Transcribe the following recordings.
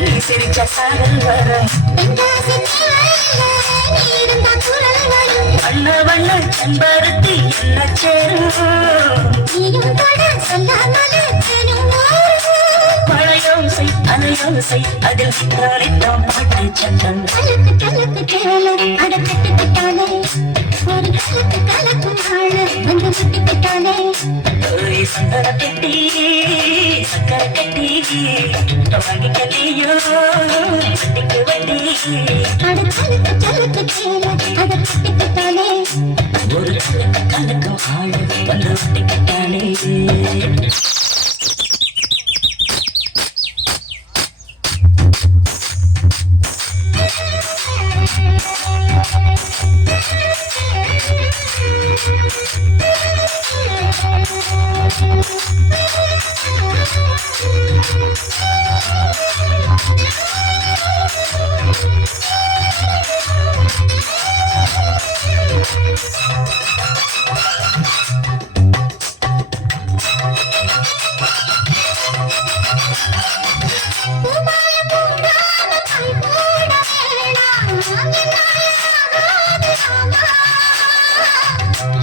நீ சிரிச்ச சாரல் வரும் வண்ண வண்ண செம்பருத்தி என்ன சேரும் மழையோசை அலையோசை அதில் சித்தாரித்தம் பாட்டு சத்தம் சந்தன கட்டி சக்கர கட்டி வாங்கி கட்டியோ வட்டிக்கு வட்டி ஒரு கலக்கும் ஆளு வந்து வட்டி கட்டானே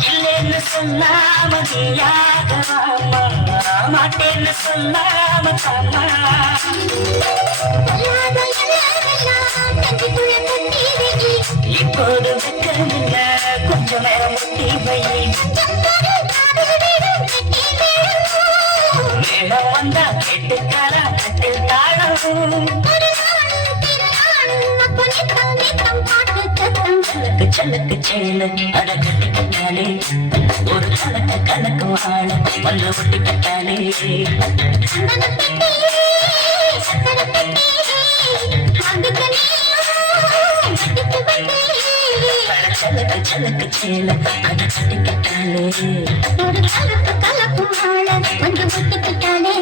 இல்லைன்னு சொல்லாம நீயாகவாமா மாட்டேன்னு சொல்லாம தாமா இப்போது வெக்கமில்ல கொஞ்சம் நேரம் முட்டி வை மேடம் வந்தா கேட்டுக்காரா கட்டில் தாழம் சலக்கு சலக்கு சேல அட கட்டி கட்டாலே ஒரு கலக்க கலக்கு ஆள வந்து ஒட்டி கட்டாலே சலக்கு சலக்கு சேல அட கட்டி கட்டாலே ஒரு கலக்க கலக்கு ஆள வந்து ஒட்டி கட்டாலே